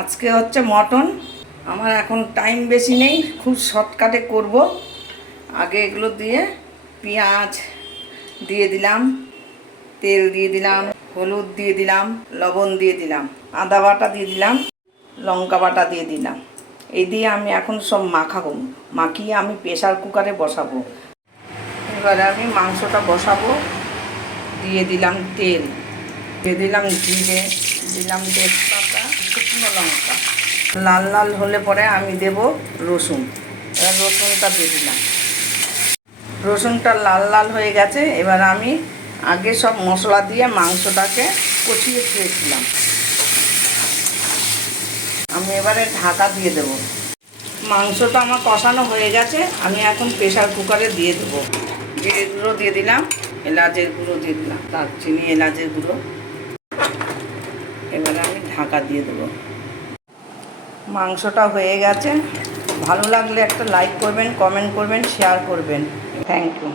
আজকে হচ্ছে মটন। আমার এখন টাইম বেশি নেই, খুব শর্টকাটে করব। আগে এগুলো দিয়ে পেঁয়াজ দিয়ে দিলাম, তেল দিয়ে দিলাম, হলুদ দিয়ে দিলাম, লবণ দিয়ে দিলাম, আদা বাটা দিয়ে দিলাম, লঙ্কা বাটা দিয়ে দিলাম। এই দিয়ে আমি এখন সব মাখাবো। মাখিয়ে আমি প্রেসার কুকারে বসাবো। এবারে আমি মাংসটা বসাবো। দিয়ে দিলাম তেল, দিয়ে দিলাম জিরে, দিলাম তেজপাতা, শুকনো লঙ্কা। লাল লাল হলে পরে আমি দেব রসুন। এবার রসুনটা দিয়ে দিলাম। রসুনটা লাল লাল হয়ে গেছে। এবার আমি আগে সব মশলা দিয়ে মাংসটাকে কষিয়ে খেয়েছিলাম। আমি এবারে ঢাকা দিয়ে দেব। মাংসটা আমার কষানো হয়ে গেছে। আমি এখন প্রেসার কুকারে দিয়ে দেবো। জিরে গুঁড়ো দিয়ে দিলাম, এলাচের গুঁড়ো দিয়ে দিলাম, দারচিনি এলাচের গুঁড়ো। এবারে আমি ঢাকা দিয়ে দেবো। মাংসটা হয়ে গেছে। ভালো লাগলে একটা লাইক করবেন, কমেন্ট করবেন, শেয়ার করবেন। Thank you.